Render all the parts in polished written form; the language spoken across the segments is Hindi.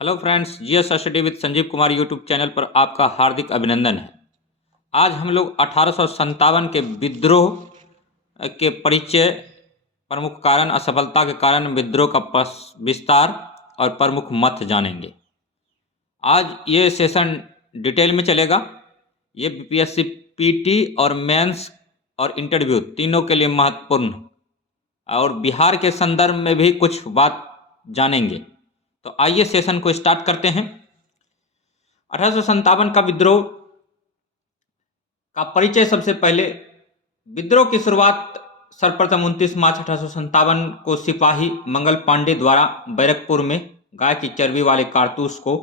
Hello friends, GS study with Sanjeev Kumar YouTube channel पर आपका हार्दिक अभिनंदन है। आज हम लोग 1857 के विद्रोह के परिचय, प्रमुख कारण, असफलता के कारण, विद्रोह का विस्तार और प्रमुख मत जानेंगे। आज ये सेशन डिटेल में चलेगा। ये बीपीएससी पीटी और मेंस और इंटरव्यू तीनों के लिए महत्वपूर्ण, और बिहार के संदर्भ में भी कुछ बात जानेंगे। तो आइए सेशन को स्टार्ट करते हैं। 1857 का विद्रोह का परिचय। सबसे पहले विद्रोह की शुरुआत सर्वप्रथम 29 मार्च 1857 को सिपाही मंगल पांडे द्वारा बैरकपुर में गाय की चर्बी वाले कारतूस को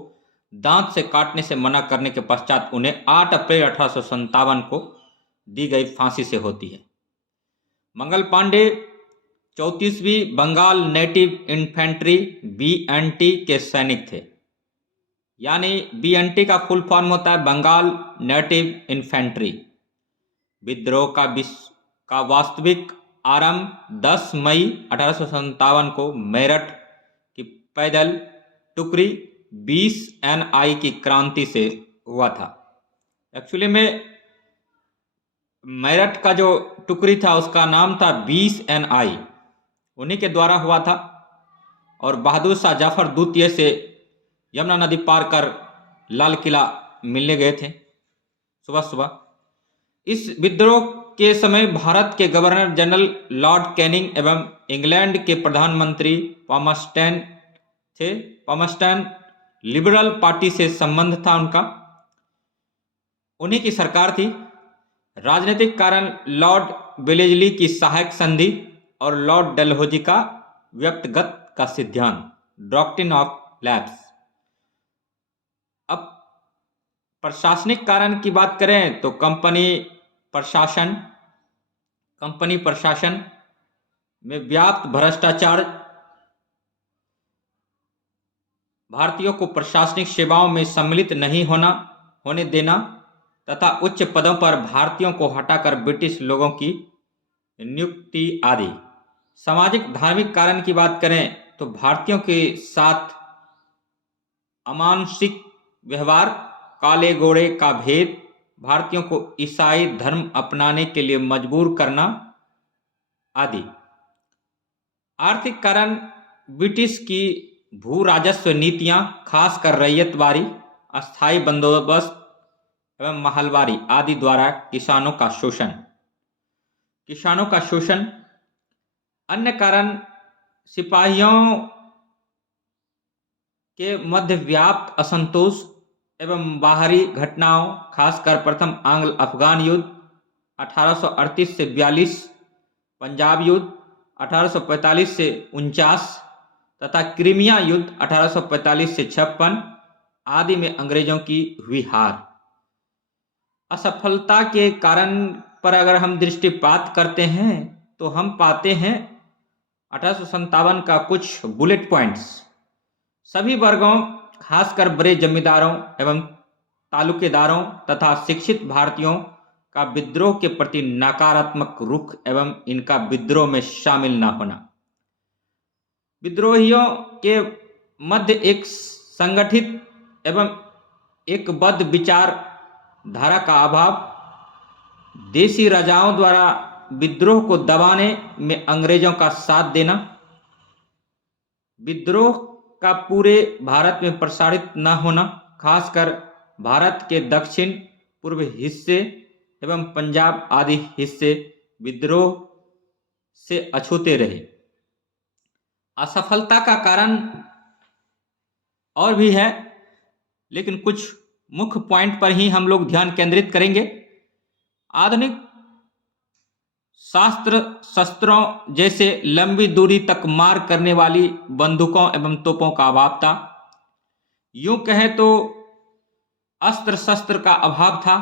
दांत से काटने से मना करने के पश्चात उन्हें 8 अप्रैल 1857 को दी गई फांसी से होती है। मंगल पांडे 34वीं बंगाल नेटिव इन्फेंट्री बीएनटी के सैनिक थे। यानी बीएनटी का फुल फॉर्म होता है बंगाल नेटिव इन्फेंट्री। विद्रोह का वास्तविक आरंभ 10 मई 1857 को मेरठ की पैदल टुकड़ी 20 NI की क्रांति से हुआ था। एक्चुअली में मेरठ का जो टुकड़ी था उसका नाम था 20 NI, उन्हीं के द्वारा हुआ था। और बहादुर शाह जाफर द्वितीय से यमुना नदी पार कर लाल किला मिलने गए थे सुबह सुबह। इस विद्रोह के समय भारत के गवर्नर जनरल लॉर्ड कैनिंग एवं इंग्लैंड के प्रधानमंत्री पामस्टैन थे। पामस्टैन लिबरल पार्टी से संबंध था उनका, उन्हीं की सरकार थी। राजनीतिक कारण लॉर्ड वेलेजली की सहायक संधि और लॉर्ड डलहौजी का व्यक्तिगत का सिद्धांत डॉक्ट्रिन ऑफ लैप्स। अब प्रशासनिक कारण की बात करें तो कंपनी प्रशासन में व्याप्त भ्रष्टाचार, भारतीयों को प्रशासनिक सेवाओं में सम्मिलित नहीं होने देना तथा उच्च पदों पर भारतीयों को हटाकर ब्रिटिश लोगों की नियुक्ति आदि। सामाजिक धार्मिक कारण की बात करें तो भारतीयों के साथ अमानुषिक व्यवहार, काले गोरे का भेद, भारतीयों को ईसाई धर्म अपनाने के लिए मजबूर करना आदि। आर्थिक कारण ब्रिटिश की भू राजस्व नीतियां, खासकर रैयतवारी, अस्थायी बंदोबस्त एवं महलवारी आदि द्वारा किसानों का शोषण। अन्य कारण सिपाहियों के मध्य व्याप्त असंतोष एवं बाहरी घटनाओं, खासकर प्रथम आंग्ल अफगान युद्ध 1838 से 42, पंजाब युद्ध 1845 से 49 तथा क्रीमिया युद्ध 1845 से 56 आदि में अंग्रेजों की हुई हार। असफलता के कारण पर अगर हम दृष्टिपात करते हैं तो हम पाते हैं 1857 का कुछ बुलेट पॉइंट्स। सभी वर्गों, खासकर बड़े जमींदारों एवं तालुकेदारों तथा शिक्षित भारतीयों का विद्रोह के प्रति नकारात्मक रुख एवं इनका विद्रोह में शामिल न होना। विद्रोहियों के मध्य एक संगठित एवं एकबद्ध विचार धारा का अभाव, देशी राजाओं द्वारा विद्रोह को दबाने में अंग्रेजों का साथ देना, विद्रोह का पूरे भारत में प्रसारित न होना, खासकर भारत के दक्षिण पूर्व हिस्से एवं पंजाब आदि हिस्से विद्रोह से अछूते रहे। असफलता का कारण और भी है, लेकिन कुछ मुख्य पॉइंट पर ही हम लोग ध्यान केंद्रित करेंगे। आधुनिक शस्त्रों जैसे लंबी दूरी तक मार करने वाली बंदूकों एवं तोपों का अभाव था। यूं कहें तो अस्त्र शस्त्र का अभाव था,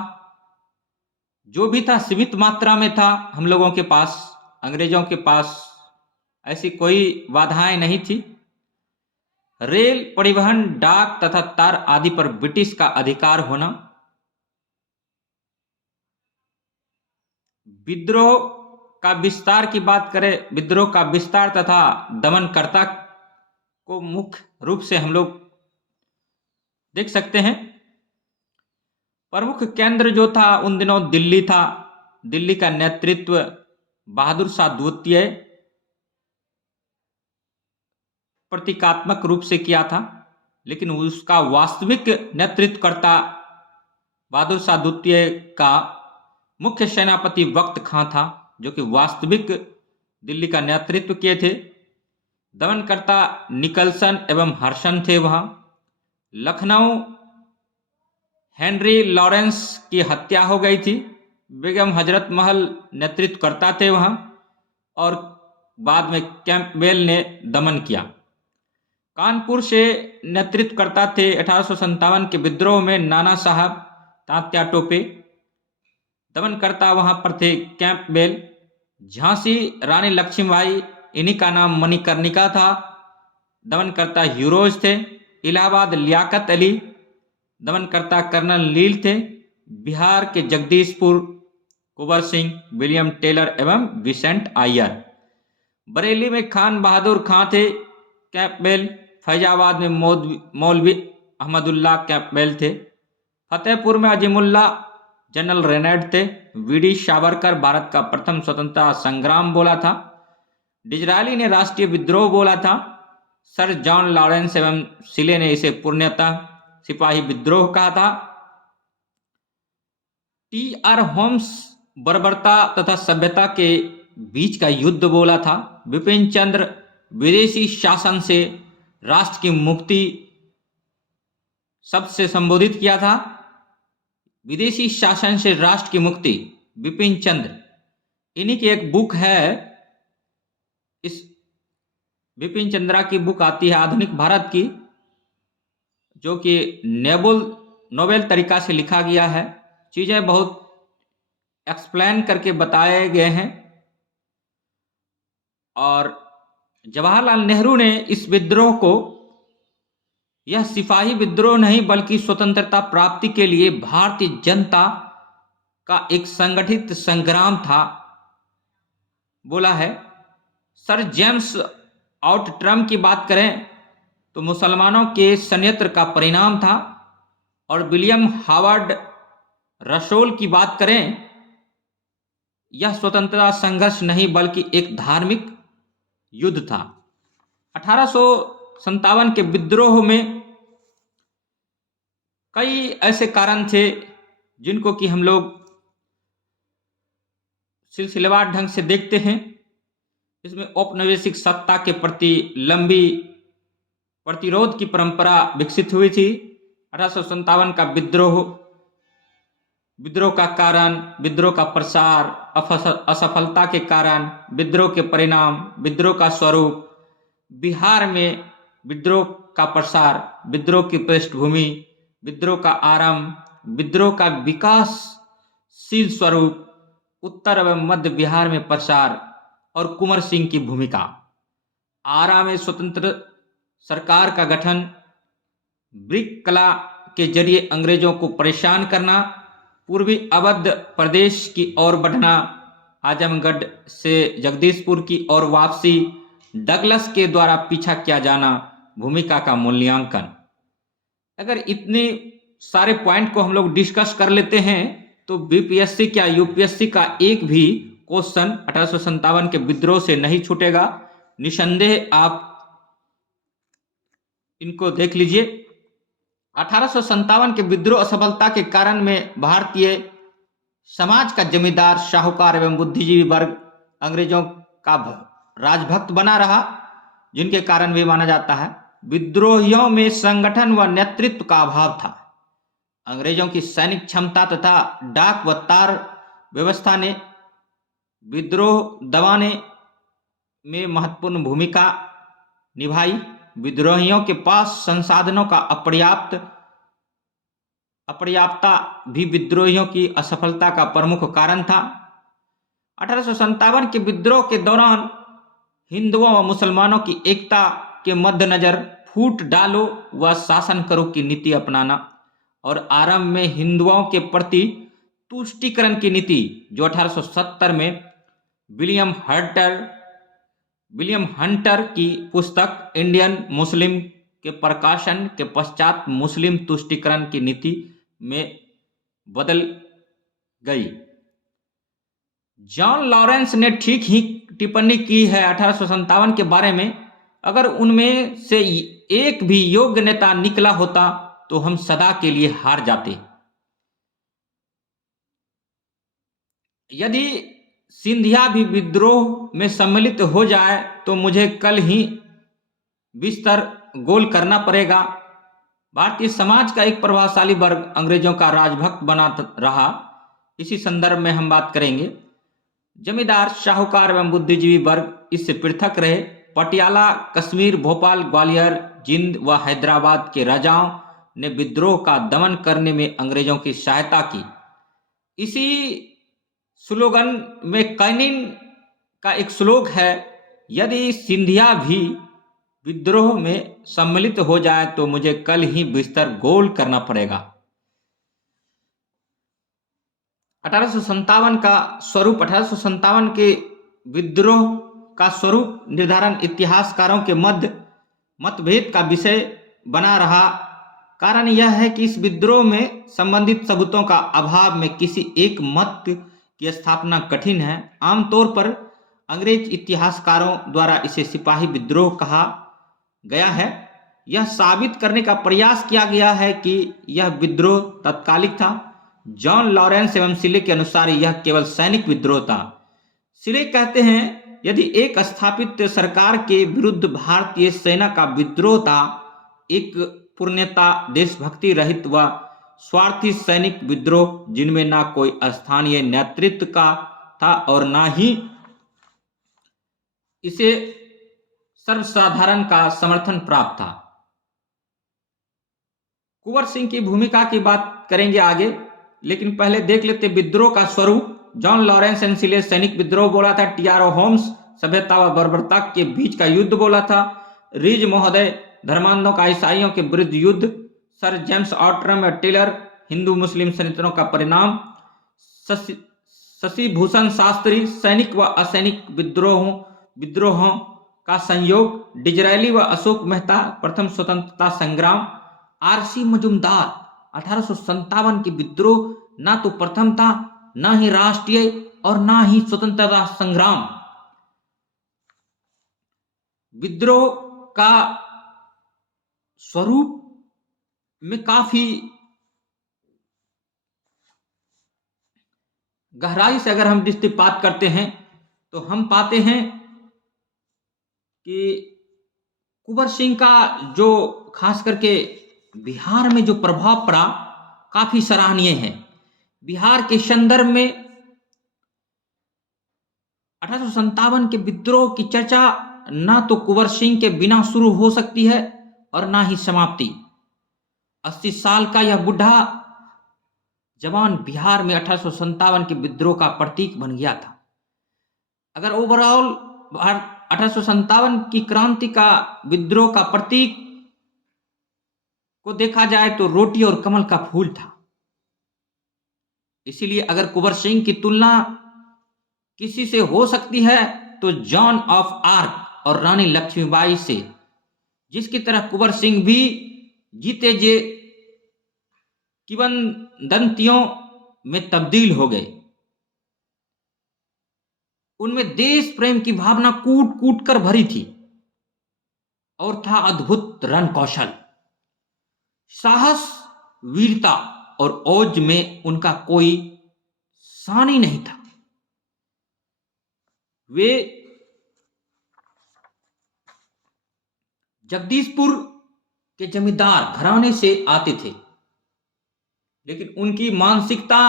जो भी था सीमित मात्रा में था हम लोगों के पास। अंग्रेजों के पास ऐसी कोई बाधाएं नहीं थी। रेल, परिवहन, डाक तथा तार आदि पर ब्रिटिश का अधिकार होना। विद्रोह का विस्तार की बात करें, विद्रोह का विस्तार तथा दमनकर्ता को मुख्य रूप से हम लोग देख सकते हैं। प्रमुख केंद्र जो था उन दिनों दिल्ली था। दिल्ली का नेतृत्व बहादुर शाह द्वितीय प्रतीकात्मक रूप से किया था, लेकिन उसका वास्तविक नेतृत्वकर्ता बहादुर शाह द्वितीय का मुख्य सेनापति वक्त खां था, जो कि वास्तविक दिल्ली का नेतृत्व किए थे। दमनकर्ता निकलसन एवं हर्षन थे वहां। लखनऊ हेनरी लॉरेंस की हत्या हो गई थी। बेगम हजरत महल नेतृत्व करता थे वहां, और बाद में कैंपबेल ने दमन किया। कानपुर से नेतृत्व करता थे 1857 के विद्रोह में नाना साहब तात्या टोपे। दमनकर्ता वहां पर थे कैंपबेल। झांसी रानी लक्ष्मीबाई, इन्हीं का नाम मणिकर्णिका था। दमनकर्ता ह्यूरोज थे। इलाहाबाद लियाकत अली। दमनकर्ता कर्नल लील थे। बिहार के जगदीशपुर कुंवर सिंह, विलियम टेलर एवं विसेंट आयर। बरेली में खान बहादुर खां थे कैंपबेल। फैजाबाद में मौलवी अहमदुल्ला कैंपबेल थे। फतेहपुर में अजीमुल्ला जनरल रेनेड थे। वीडी सावरकर भारत का प्रथम स्वतंत्रता संग्राम बोला था। डिजराली ने राष्ट्रीय विद्रोह बोला था। सर जॉन लॉरेंस एवं सिले ने इसे पूर्णतः सिपाही विद्रोह कहा था। टी.आर. होम्स बर्बरता तथा सभ्यता के बीच का युद्ध बोला था। विपिन चंद्र विदेशी शासन से राष्ट्र की मुक्ति शब्द से संबोधित किया था। विदेशी शासन से राष्ट्र की मुक्ति, विपिन चंद्र, इन्हीं की एक बुक है। इस विपिन चंद्रा की बुक आती है आधुनिक भारत की, जो कि नोबेल तरीका से लिखा गया है। चीजें बहुत एक्सप्लेन करके बताए गए हैं। और जवाहरलाल नेहरू ने इस विद्रोह को, यह सिपाही विद्रोह नहीं बल्कि स्वतंत्रता प्राप्ति के लिए भारतीय जनता का एक संगठित संग्राम था, बोला है। सर जेम्स आउटट्रम की बात करें तो मुसलमानों के षड्यंत्र का परिणाम था। और विलियम हावर्ड रसोल की बात करें, यह स्वतंत्रता संघर्ष नहीं बल्कि एक धार्मिक युद्ध था। 1857 के विद्रोह में कई ऐसे कारण थे जिनको कि हम लोग सिलसिलेवार ढंग से देखते हैं। इसमें औपनिवेशिक सत्ता के प्रति लंबी प्रतिरोध की परंपरा विकसित हुई थी। 1857 का विद्रोह का कारण, विद्रोह का प्रसार, असफलता के कारण, विद्रोह के परिणाम, विद्रोह का स्वरूप, बिहार में विद्रोह का प्रसार, विद्रोह की पृष्ठभूमि, विद्रोह का आरंभ, विद्रोह का विकासशील स्वरूप, उत्तर एवं मध्य बिहार में प्रसार, और कुंवर सिंह की भूमिका, आरा में स्वतंत्र सरकार का गठन, ब्रिक कला के जरिए अंग्रेजों को परेशान करना, पूर्वी अवध प्रदेश की ओर बढ़ना, आजमगढ़ से जगदीशपुर की ओर वापसी, डगलस के द्वारा पीछा किया जाना, भूमिका का मूल्यांकन। अगर इतने सारे पॉइंट को हम लोग डिस्कस कर लेते हैं तो बीपीएससी क्या यूपीएससी का एक भी क्वेश्चन 1857 के विद्रोह से नहीं छूटेगा। निसंदेह आप इनको देख लीजिए। 1857 के विद्रोह असफलता के कारण में भारतीय समाज का जमींदार, साहूकार एवं बुद्धिजीवी वर्ग अंग्रेजों का राजभक्त बना रहा, जिनके कारण भी माना जाता है विद्रोहियों में संगठन व नेतृत्व का अभाव था। अंग्रेजों की सैनिक क्षमता तथा डाक व तार व्यवस्था ने विद्रोह दबाने में महत्वपूर्ण भूमिका निभाई। विद्रोहियों के पास संसाधनों का अपर्याप्तता भी विद्रोहियों की असफलता का प्रमुख कारण था। 1857 के विद्रोह के दौरान हिंदुओं व मुसलमानों की एकता के मद्देनजर फूट डालो व शासन करो की नीति अपनाना, और आरंभ में हिंदुओं के प्रति तुष्टीकरण की नीति, जो 1870 में विलियम हंटर की पुस्तक इंडियन मुस्लिम के प्रकाशन के पश्चात मुस्लिम तुष्टीकरण की नीति में बदल गई। जॉन लॉरेंस ने ठीक ही टिप्पणी की है 1857 के बारे में, अगर उनमें से एक भी योग्य नेता निकला होता तो हम सदा के लिए हार जाते। यदि सिंधिया भी विद्रोह में सम्मिलित हो जाए तो मुझे कल ही बिस्तर गोल करना पड़ेगा। भारतीय समाज का एक प्रभावशाली वर्ग अंग्रेजों का राजभक्त बना रहा। इसी संदर्भ में हम बात करेंगे। जमींदार, शाहूकार एवं बुद्धिजीवी वर्ग इससे पृथक रहे। पटियाला, कश्मीर, भोपाल, ग्वालियर, जिंद व हैदराबाद के राजाओं ने विद्रोह का दमन करने में अंग्रेजों की सहायता की। इसी स्लोगन में कैनिंग का एक श्लोक है, यदि सिंधिया भी विद्रोह में सम्मिलित हो जाए तो मुझे कल ही बिस्तर गोल करना पड़ेगा। 1857 का स्वरूप। 1857 के विद्रोह का स्वरूप निर्धारण इतिहासकारों के मध्य मतभेद का विषय बना रहा। कारण यह है कि इस विद्रोह में संबंधित सबूतों का अभाव में किसी एक मत की स्थापना कठिन है। आमतौर पर अंग्रेज इतिहासकारों द्वारा इसे सिपाही विद्रोह कहा गया है। यह साबित करने का प्रयास किया गया है कि यह विद्रोह तत्कालिक था। जॉन लॉरेंस एवं सिले के अनुसार यह केवल सैनिक विद्रोह था। सिले कहते हैं, यदि एक स्थापित सरकार के विरुद्ध भारतीय सेना का विद्रोह था, एक पूर्णता देशभक्ति रहित व स्वार्थी सैनिक विद्रोह जिनमें ना कोई स्थानीय नेतृत्व का था और ना ही इसे सर्वसाधारण का समर्थन प्राप्त था। कुंवर सिंह की भूमिका की बात करेंगे आगे, लेकिन पहले देख लेते विद्रोह का स्वरूप। जॉन लॉरेंस एंड सिले सैनिक विद्रोह बोला था। टी.आर.ओ. होम्स सभ्यता व बर्बरता के बीच का युद्ध बोला था। रीज महोदय धर्मांधों का ईसाइयों के विरुद्ध युद्ध। सर जेम्स ऑट्रम और टेलर हिंदू मुस्लिम संयंत्रों का परिणाम। शशि भूषण शास्त्री सैनिक व असैनिक विद्रोहों का संयोग। डिजरायली व अशोक मेहता प्रथम स्वतंत्रता संग्राम। आर.सी. मजूमदार 1857 के विद्रोह ना तो प्रथम था, ना ही राष्ट्रीय और ना ही स्वतंत्रता संग्राम। विद्रोह का स्वरूप में काफी गहराई से अगर हम दृष्टिपात करते हैं तो हम पाते हैं कि कुंवर सिंह का जो खास करके बिहार में जो प्रभाव पड़ा काफी सराहनीय है। बिहार के संदर्भ में 1857 के विद्रोह की चर्चा ना तो कुंवर सिंह के बिना शुरू हो सकती है और ना ही समाप्ति। 80 साल का यह बुढ़ा जवान बिहार में 1857 के विद्रोह का प्रतीक बन गया था। अगर ओवरऑल 1857 की क्रांति का विद्रोह का प्रतीक को देखा जाए तो रोटी और कमल का फूल था। इसीलिए अगर कुंवर सिंह की तुलना किसी से हो सकती है तो जॉन ऑफ आर्क और रानी लक्ष्मीबाई से, जिसकी तरह कुंवर सिंह भी जीते जे किंवदंतियों में तब्दील हो गए। उनमें देश प्रेम की भावना कूट कूट कर भरी थी और था अद्भुत रण कौशल, साहस, वीरता और औज में उनका कोई सानी नहीं था। वे जगदीशपुर के जमींदार घराने से आते थे, लेकिन उनकी मानसिकता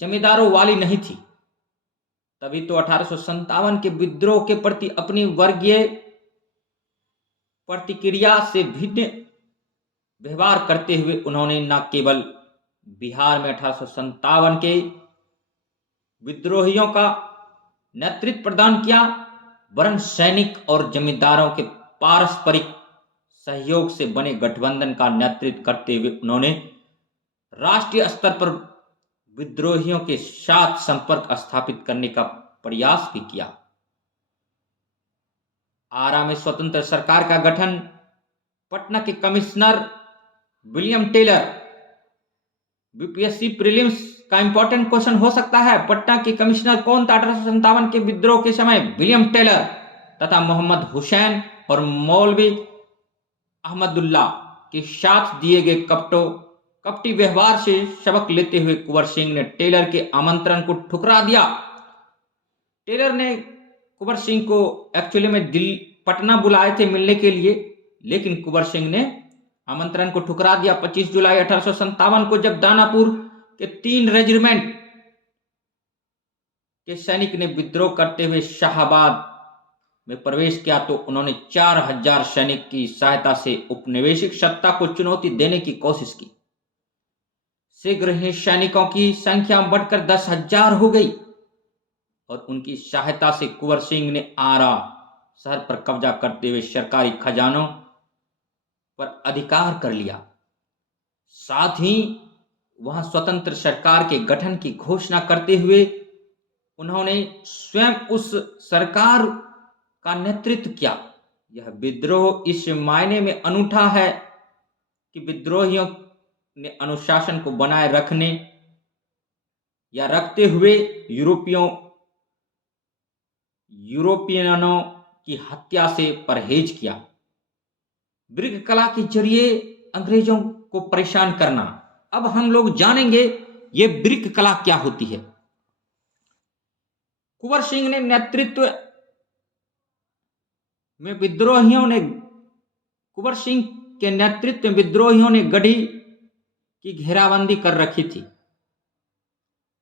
जमींदारों वाली नहीं थी। तभी तो 1857 के विद्रोह के प्रति अपनी वर्गीय प्रतिक्रिया से भिन्न व्यवहार करते हुए उन्होंने न केवल बिहार में 1857 के विद्रोहियों का नेतृत्व प्रदान किया, वरन सैनिक और जमींदारों के पारस्परिक सहयोग से बने गठबंधन का नेतृत्व करते हुए उन्होंने राष्ट्रीय स्तर पर विद्रोहियों के साथ संपर्क स्थापित करने का प्रयास भी किया। आरा में स्वतंत्र सरकार का गठन, पटना के commissioner William Taylor. BPSC prelims का इंपॉर्टेंट क्वेश्चन हो सकता है, पटना के कमिश्नर कौन था 1857 के विद्रोह के समय? William Taylor. तथा मोहम्मद हुसैन और मौलवी अहमदुल्ला के साथ दिए गए कपटी व्यवहार से सबक लेते हुए कुंवर सिंह ने टेलर के आमंत्रण को ठुकरा दिया। टेलर ने कुंवर सिंह को एक्चुअली में पटना बुलाए थे मिलने के लिए, लेकिन कुंवर सिंह ने आमंत्रण को ठुकरा दिया। 25 जुलाई 1857 को जब दानापुर के 3 रेजिमेंट के सैनिक ने विद्रोह करते हुए शाहाबाद में प्रवेश किया तो उन्होंने 4000 सैनिक की सहायता से उपनिवेशिक सत्ता को चुनौती देने की कोशिश की। शीघ्र ही सैनिकों की संख्या बढ़कर 10,000 हो गई और उनकी सहायता से कुंवर सिंह ने आरा शहर पर कब्जा करते हुए सरकारी खजानों पर अधिकार कर लिया। साथ ही वहां स्वतंत्र सरकार के गठन की घोषणा करते हुए उन्होंने स्वयं उस सरकार का नेतृत्व किया। यह विद्रोह इस मायने में अनूठा है कि विद्रोहियों ने अनुशासन को बनाए रखने या रखते हुए यूरोपियनों की हत्या से परहेज किया। ब्रिग कला के जरिए अंग्रेजों को परेशान करना। अब हम लोग जानेंगे ये ब्रिग कला क्या होती है। कुंवर सिंह ने नेतृत्व में कुंवर सिंह के नेतृत्व में विद्रोहियों ने गढ़ी की घेराबंदी कर रखी थी,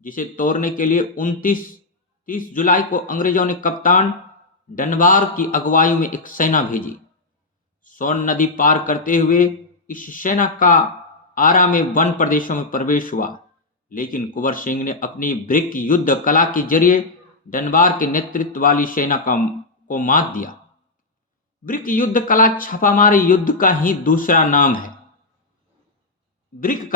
जिसे तोड़ने के लिए 30 जुलाई को अंग्रेजों ने कप्तान डनबार की अगुवाई में एक सेना भेजी। सोन नदी पार करते हुए इस सेना का आरा में वन प्रदेशों में प्रवेश हुआ, लेकिन कुंवर सिंह ने अपनी ब्रिक युद्ध कला के जरिए डनबार के नेतृत्व वाली सेना को मात दिया। ब्रिक युद्ध कला छापामार युद्ध का ही दूसरा नाम है। ब्रिक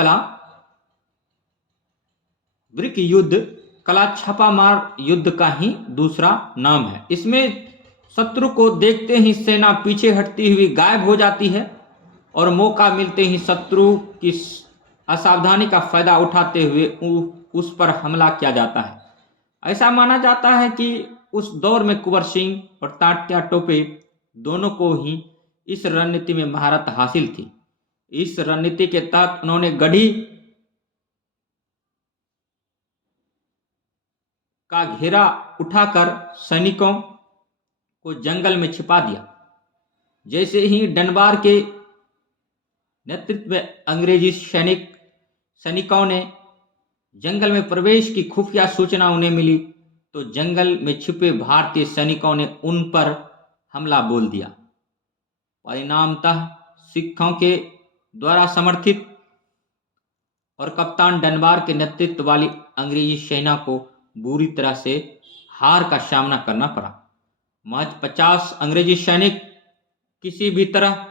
युद्ध कला छापामार युद्ध का ही दूसरा नाम है। इसमें शत्रु को देखते ही सेना पीछे हटती हुई गायब हो जाती है और मौका मिलते ही शत्रु की असावधानी का फायदा उठाते हुए उस पर हमला किया जाता है। ऐसा माना जाता है कि उस दौर में कुंवर सिंह और तात्या टोपे दोनों को ही इस रणनीति में महारत हासिल थी। इस रणनीति के तहत उन्होंने गढ़ी का घेरा उठाकर सैनिकों को जंगल में छिपा दिया। जैसे ही डनबार के नेतृत्व में अंग्रेजी सैनिकों ने जंगल में प्रवेश की खुफिया सूचना उन्हें मिली तो जंगल में छिपे भारतीय सैनिकों ने उन पर हमला बोल दिया। परिणामतः सिखों के द्वारा समर्थित और कप्तान डनबार के नेतृत्व वाली अंग्रेजी सेना को बुरी तरह से हार का सामना करना पड़ा। महज 50 अंग्रेजी सैनिक किसी भी तरह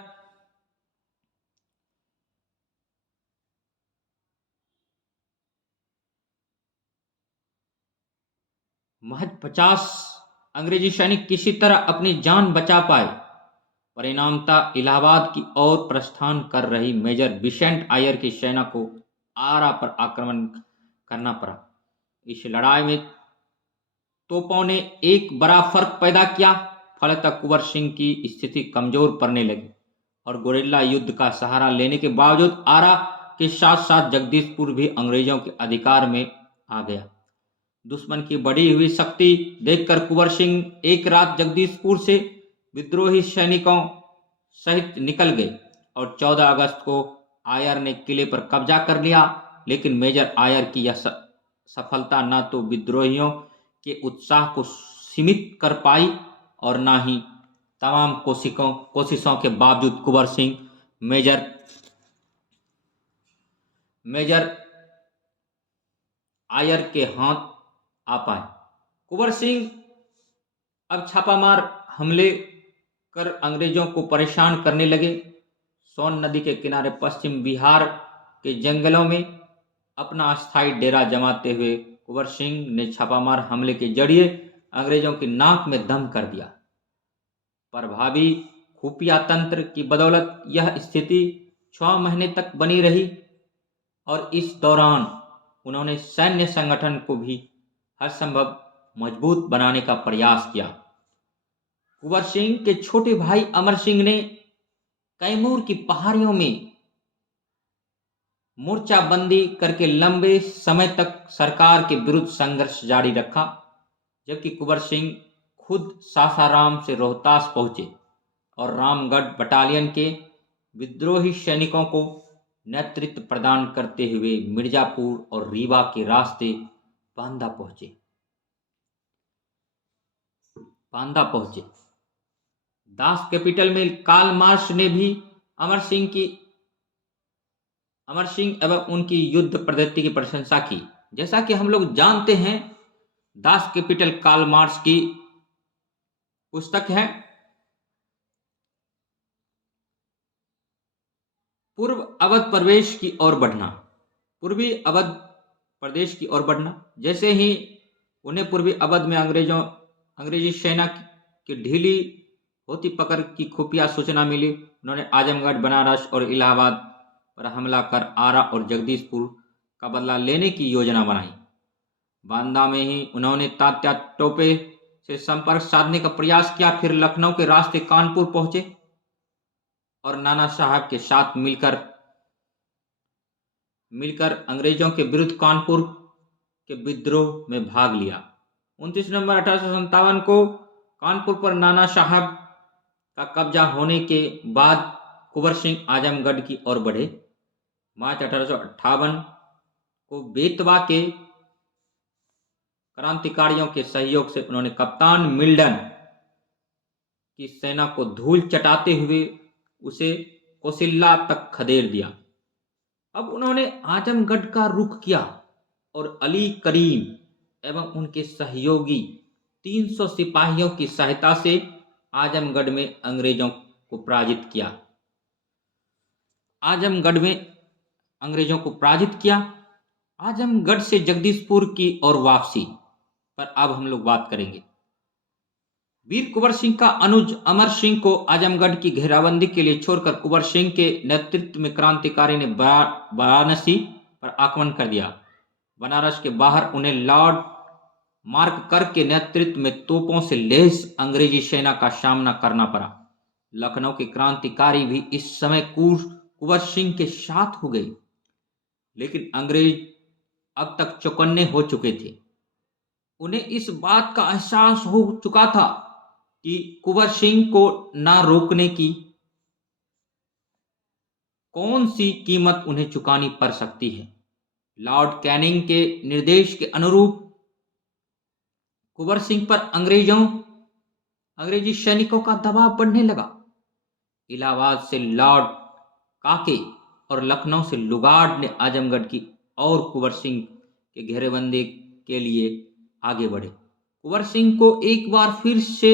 अपनी जान बचा पाए। परिणामतः इलाहाबाद की ओर प्रस्थान कर रही मेजर विसेंट आयर की सेना को आरा पर आक्रमण करना पड़ा। इस लड़ाई में तोपों ने एक बड़ा फर्क पैदा किया। फलतः कुंवर सिंह की स्थिति कमजोर पड़ने लगी और गोरिल्ला युद्ध का सहारा लेने के बावजूद आरा के साथ साथ जगदीशपुर भी अंग्रेजों के अधिकार में आ गया। दुश्मन की बढ़ी हुई शक्ति देखकर कुंवर सिंह एक रात जगदीशपुर से विद्रोही सैनिकों सहित निकल गए और 14 अगस्त को आयर ने किले पर कब्जा कर लिया। लेकिन मेजर आयर की यह सफलता न तो विद्रोहियों के उत्साह को सीमित कर पाई और न ही तमाम कोशिशों के बावजूद कुंवर सिंह मेजर आयर के हाथ आ पाए। कुंवर सिंह अब छापामार हमले कर अंग्रेजों को परेशान करने लगे। सोन नदी के किनारे पश्चिम बिहार के जंगलों में अपना अस्थायी डेरा जमाते हुए कुंवर सिंह ने छापामार हमले के जरिए अंग्रेजों की नाक में दम कर दिया। प्रभावी खुफिया तंत्र की बदौलत यह स्थिति 6 महीने तक बनी रही और इस दौरान उन्होंने सैन्य संगठन को भी हर संभव मजबूत बनाने का प्रयास किया। कुंवर सिंह के छोटे भाई अमर सिंह ने कैमूर की पहाड़ियों में मोर्चाबंदी करके लंबे समय तक सरकार के विरुद्ध संघर्ष जारी रखा, जबकि कुंवर सिंह खुद सासाराम से रोहतास पहुंचे और रामगढ़ बटालियन के विद्रोही सैनिकों को नेतृत्व प्रदान करते हुए मिर्जापुर और रीवा के रास्ते बांदा पहुंचे। दास कैपिटल में कार्ल मार्क्स ने भी अमर सिंह एवं उनकी युद्ध पद्धति की प्रशंसा की। जैसा कि हम लोग जानते हैं, दास कैपिटल कार्ल मार्क्स की पुस्तक है। पूर्वी अवध प्रदेश की ओर बढ़ना। जैसे ही उन्हें पूर्वी अवध में अंग्रेजी सेना की ढीली होती पकड़ की खुफिया सूचना मिली, उन्होंने आजमगढ़, बनारस और इलाहाबाद पर हमला कर आरा और जगदीशपुर का बदला लेने की योजना बनाई। बांदा में ही उन्होंने तात्या टोपे से संपर्क साधने का प्रयास किया। फिर लखनऊ के रास्ते कानपुर पहुंचे और नाना साहब के साथ मिलकर अंग्रेजों के विरुद्ध कानपुर के विद्रोह में भाग लिया। 29 नवंबर 1857 को कानपुर पर नाना साहब का कब्जा होने के बाद कुंवर सिंह आजमगढ़ की ओर बढ़े। मार्च 1858 को बेतवा के क्रांतिकारियों के सहयोग से उन्होंने कप्तान मिल्टन की सेना को धूल चटाते हुए उसे कोसिल्ला तक खदेड़ दिया। अब उन्होंने आजमगढ़ का रुख किया और अली करीम एवं उनके सहयोगी 300 सिपाहियों की सहायता से आजमगढ़ में अंग्रेजों को पराजित किया। आजमगढ़ से जगदीशपुर की ओर वापसी पर अब हम लोग बात करेंगे। वीर कुंवर सिंह का अनुज अमर सिंह को आजमगढ़ की घेराबंदी के लिए छोड़कर कुंवर सिंह के नेतृत्व में क्रांतिकारी ने वाराणसी पर आक्रमण कर दिया। बनारस के बाहर उन्हें लॉर्ड मार्कर के नेतृत्व में तोपों से लैस अंग्रेजी सेना का सामना करना पड़ा। लखनऊ के क्रांतिकारी भी इस समय कुंवर सिंह के साथ हो गए, लेकिन अंग्रेज अब तक चौकन्ने हो चुके थे। उन्हें इस बात का एहसास हो चुका था कि कुंवर सिंह को ना रोकने की कौन सी कीमत उन्हें चुकानी पड़ सकती है। लॉर्ड कैनिंग के निर्देश के अनुरूप कुंवर सिंह पर अंग्रेजी सैनिकों का दबाव बढ़ने लगा। इलाहाबाद से लॉर्ड काके और लखनऊ से लुगार्ड ने आजमगढ़ की और कुंवर सिंह के घेरेबंदी के लिए आगे बढ़े। कुंवर सिंह को एक बार फिर से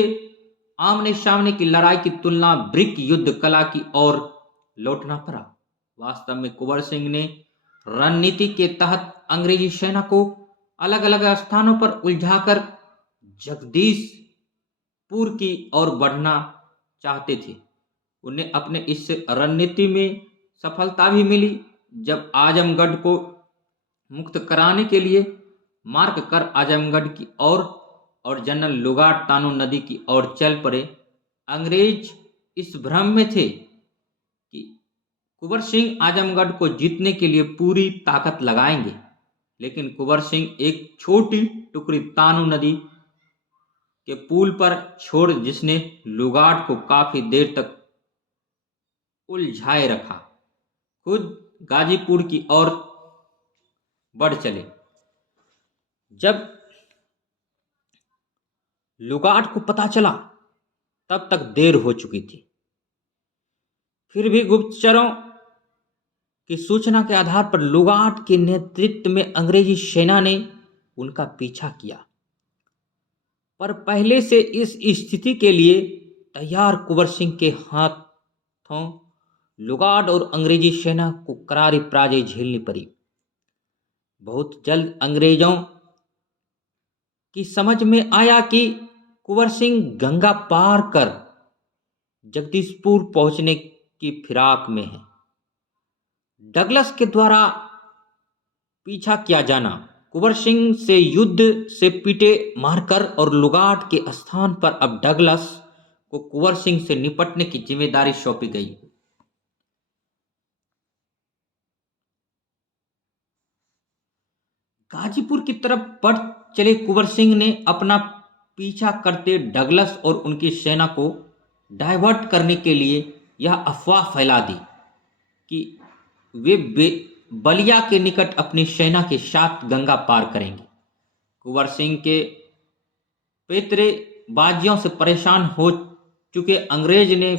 आमने सामने की लड़ाई की तुलना ब्रिक युद्ध कला की ओर लौटना पड़ा। वास्तव में कुंवर सिंह ने रणनीति के तहत अंग्रेजी सेना को अलग अलग स्थानों पर उलझाकर जगदीशपुर की ओर बढ़ना चाहते थे। उन्हें अपने इस रणनीति में सफलता भी मिली। जब आजमगढ़ को मुक्त कराने के लिए मार्ग कर आजमगढ़ की ओर और जनरल लुगार्ड तानू नदी की ओर चल पड़े। अंग्रेज इस भ्रम में थे कि कुंवर सिंह आजमगढ़ को जीतने के लिए पूरी ताकत लगाएंगे, लेकिन कुंवर सिंह एक छोटी टुकड़ी तानू नदी के पुल पर छोड़, जिसने लुगार्ड को काफी देर तक उलझाए रखा, खुद गाजीपुर की ओर बढ़ चले। जब लुगार्ड को पता चला तब तक देर हो चुकी थी। फिर भी गुप्तचरों की सूचना के आधार पर लुगार्ड के नेतृत्व में अंग्रेजी सेना ने उनका पीछा किया, पर पहले से इस स्थिति के लिए तैयार कुंवर सिंह के हाथों लुगार्ड और अंग्रेजी सेना को करारी पराजय झेलनी पड़ी। बहुत जल्द अंग्रेजों की समझ में आया कि कुंवर सिंह गंगा पार कर जगदीशपुर पहुंचने की फिराक में है। डगलस के द्वारा पीछा किया जाना, कुंवर सिंह से युद्ध से पीटे मारकर और लुगाट के स्थान पर अब डगलस को कुंवर सिंह से निपटने की जिम्मेदारी सौंपी गई। गाजीपुर की तरफ बढ़ चले कुंवर सिंह ने अपना पीछा करते डगलस और उनकी सेना को डाइवर्ट करने के लिए यह अफवाह फैला दी कि वे बलिया के निकट अपनी सेना के साथ गंगा पार करेंगे। कुंवर सिंह के पेतरे बाजियों से परेशान हो चुके अंग्रेज ने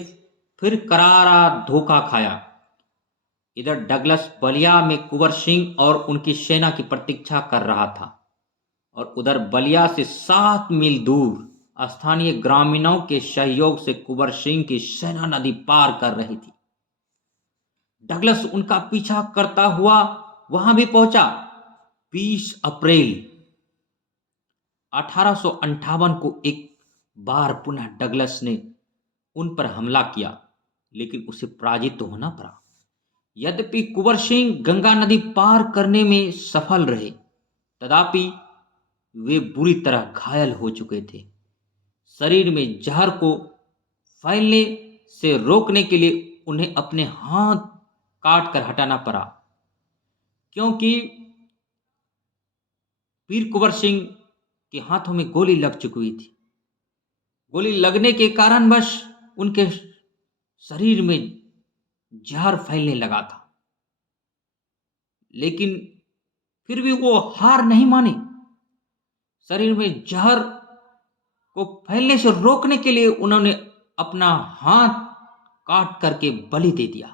फिर करारा धोखा खाया। इधर डगलस बलिया में कुंवर सिंह और उनकी सेना की प्रतीक्षा कर रहा था और उधर बलिया से 7 मील दूर स्थानीय ग्रामीणों के सहयोग से कुंवर सिंह की सेना नदी पार कर रही थी। डगलस उनका पीछा करता हुआ वहां भी पहुंचा। 20 अप्रैल 1858 को एक बार पुनः डगलस ने उन पर हमला किया, लेकिन उसे पराजित तो होना पड़ा। यद्यपि कुंवर सिंह गंगा नदी पार करने में सफल रहे, तथापि वे बुरी तरह घायल हो चुके थे। शरीर में जहर को फैलने से रोकने के लिए उन्हें अपने हाथ काट कर हटाना पड़ा, क्योंकि वीर कुंवर सिंह के हाथों में गोली लग चुकी हुई थी। गोली लगने के कारणवश उनके शरीर में जहर फैलने लगा था, लेकिन फिर भी वो हार नहीं माने। शरीर में जहर को फैलने से रोकने के लिए उन्होंने अपना हाथ काट करके बलि दे दिया।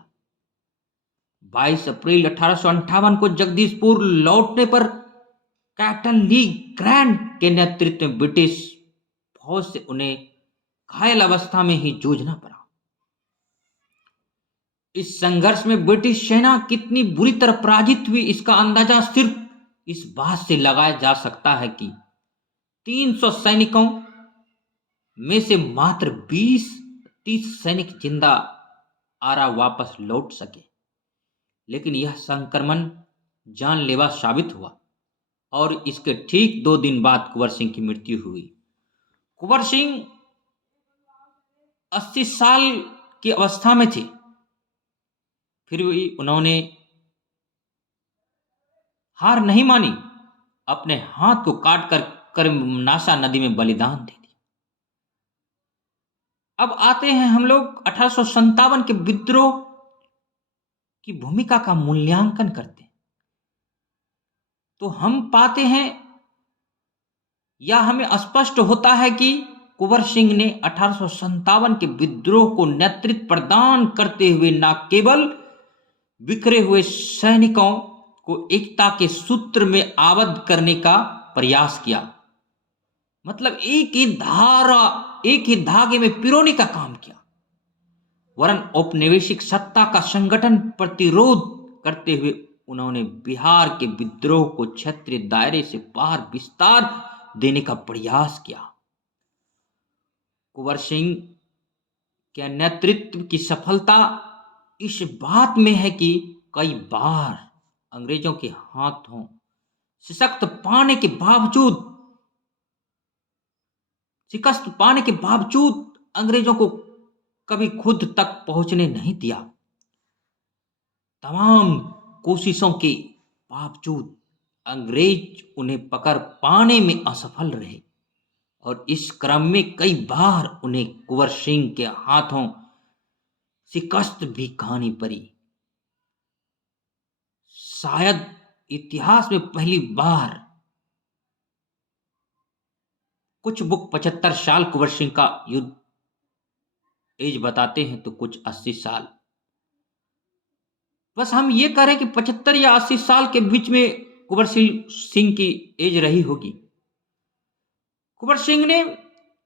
22 अप्रैल 1858 को जगदीशपुर लौटने पर कैप्टन ली ग्रैंड के नेतृत्व में ब्रिटिश फौज से उन्हें घायल अवस्था में ही जूझना पड़ा। इस संघर्ष में ब्रिटिश सेना कितनी बुरी तरह पराजित हुई, इसका अंदाजा सिर्फ इस बात से लगाया जा सकता है कि 300 सैनिकों में से मात्र 20-30 सैनिक जिंदा आरा वापस लौट सके। लेकिन यह संक्रमण जानलेवा साबित हुआ और इसके ठीक 2 दिन बाद कुंवर सिंह की मृत्यु हुई। कुंवर सिंह 80 साल की अवस्था में थे, फिर भी उन्होंने हार नहीं मानी, अपने हाथ को काट कर नासा नदी में बलिदान दे दिया। अब आते हैं हम लोग 1857 के विद्रोह की भूमिका का मूल्यांकन करते हैं, तो हम पाते हैं या हमें स्पष्ट होता है कि कुंवर सिंह ने 1857 के विद्रोह को नेतृत्व प्रदान करते हुए न केवल बिखरे हुए सैनिकों को एकता के सूत्र में आबद्ध करने का प्रयास किया, मतलब एक ही धागे में पिरोने का काम किया, वरन औपनिवेशिक सत्ता का संगठन प्रतिरोध करते हुए उन्होंने बिहार के विद्रोह को क्षेत्रीय दायरे से बाहर विस्तार देने का प्रयास किया। कुंवर सिंह के नेतृत्व की सफलता इस बात में है कि कई बार अंग्रेजों के हाथों शिकस्त पाने के बावजूद अंग्रेजों को कभी खुद तक पहुंचने नहीं दिया। तमाम कोशिशों के बावजूद अंग्रेज उन्हें पकड़ पाने में असफल रहे और इस क्रम में कई बार उन्हें कुंवर सिंह के हाथों शिकस्त भी खानी पड़ी। शायद इतिहास में पहली बार कुछ बुक 75 साल कुंवर सिंह का युद्ध एज बताते हैं, तो कुछ 80 साल। बस हम ये कह रहे हैं कि 75 या 80 साल के बीच में कुंवर सिंह की एज रही होगी। कुंवर सिंह ने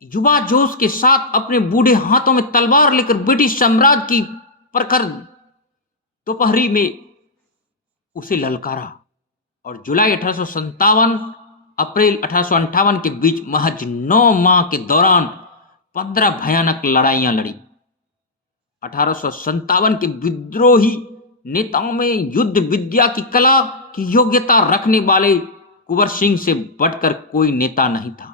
युवा जोश के साथ अपने बूढ़े हाथों में तलवार लेकर ब्रिटिश साम्राज्य की प्रखर दोपहरी में उसे ललकारा और जुलाई 1857 अप्रैल 1858 के बीच महज 9 माह के दौरान 15 भयानक लड़ाइयां लड़ी। 1857 के विद्रोही नेताओं में युद्ध विद्या की कला की योग्यता रखने वाले कुंवर सिंह से बढ़कर कोई नेता नहीं था।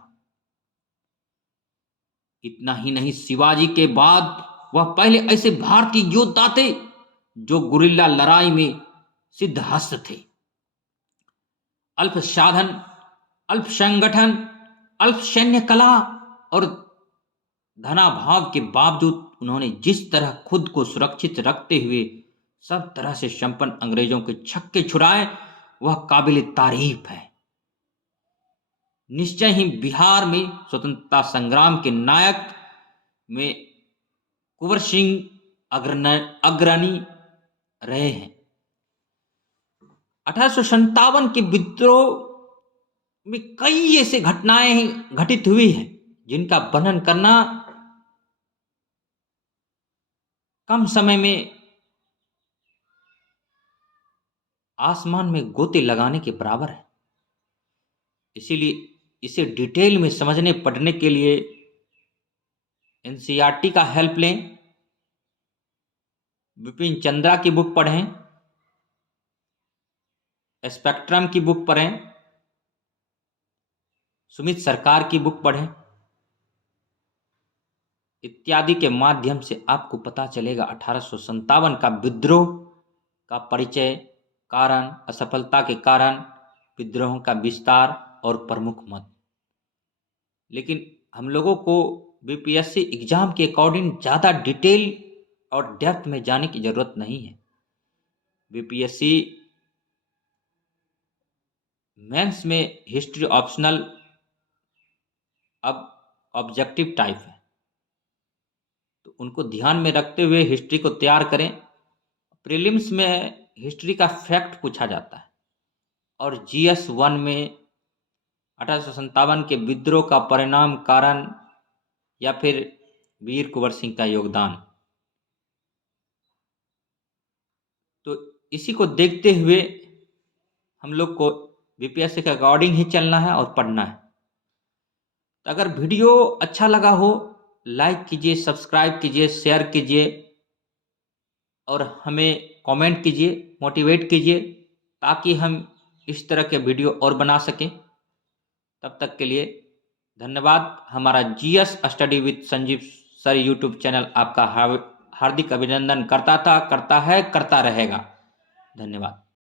इतना ही नहीं, शिवाजी के बाद वह पहले ऐसे भारतीय योद्धा थे जो गुरिल्ला लड़ाई में सिद्धहस्त थे। अल्प साधन, अल्प संगठन, अल्प सैन्य कला और धनाभाव के बावजूद उन्होंने जिस तरह खुद को सुरक्षित रखते हुए सब तरह से संपन्न अंग्रेजों के छक्के छुड़ाए, वह काबिल तारीफ है। निश्चय ही बिहार में स्वतंत्रता संग्राम के नायक में कुंवर सिंह अग्रणी रहे हैं। 1857 के विद्रोह में कई ऐसे घटनाएं घटित हुई हैं जिनका वर्णन करना कम समय में आसमान में गोते लगाने के बराबर है। इसीलिए इसे डिटेल में समझने पढ़ने के लिए एनसीईआरटी का हेल्प लें, विपिन चंद्रा की बुक पढ़ें, स्पेक्ट्रम की बुक पढ़ें, सुमित सरकार की बुक पढ़ें, इत्यादि के माध्यम से आपको पता चलेगा 1857 का विद्रोह का परिचय, कारण, असफलता के कारण, विद्रोह का विस्तार और प्रमुख मत। लेकिन हम लोगों को बीपीएससी एग्जाम के अकॉर्डिंग ज़्यादा डिटेल और डेप्थ में जाने की ज़रूरत नहीं है। बीपीएससी मेंस में हिस्ट्री ऑप्शनल अब ऑब्जेक्टिव टाइप है, तो उनको ध्यान में रखते हुए हिस्ट्री को तैयार करें। प्रीलिम्स में हिस्ट्री का फैक्ट पूछा जाता है और जीएस 1 में 1857 के विद्रोह का परिणाम, कारण या फिर वीर कुंवर सिंह का योगदान। तो इसी को देखते हुए हम लोग को बीपीएससी के अकॉर्डिंग ही चलना है और पढ़ना है। तो अगर वीडियो अच्छा लगा हो, लाइक कीजिए, सब्सक्राइब कीजिए, शेयर कीजिए और हमें कमेंट कीजिए, मोटिवेट कीजिए ताकि हम इस तरह के वीडियो और बना सकें। तब तक के लिए धन्यवाद। हमारा GS study with Sanjeev sir YouTube channel आपका हार्दिक अभिनंदन करता था, करता है, करता रहेगा। धन्यवाद।